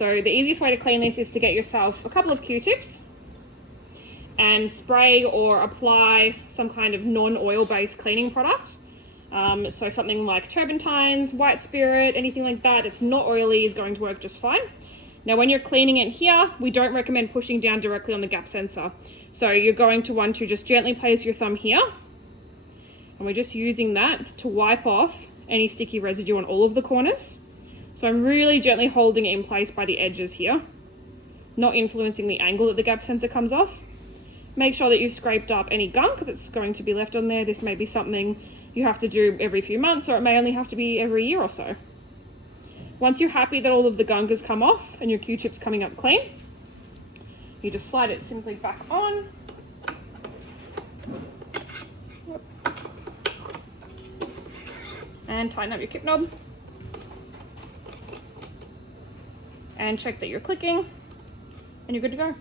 So the easiest way to clean this is to get yourself a couple of Q-tips and spray or apply some kind of non-oil based cleaning product. So something like turpentines, white spirit, anything like that, it's not oily is going to work just fine. Now when you're cleaning it here, we don't recommend pushing down directly on the gap sensor. So you're going to want to just gently place your thumb here, and we're just using that to wipe off any sticky residue on all of the corners. So I'm really gently holding it in place by the edges here, not influencing the angle that the gap sensor comes off. Make sure that you've scraped up any gunk because it's going to be left on there. This may be something you have to do every few months, or it may only have to be every year or so. Once you're happy that all of the gunk has come off and your Q-tip's coming up clean, you just slide it simply back on. And tighten up your clip knob. And check that you're clicking, and you're good to go.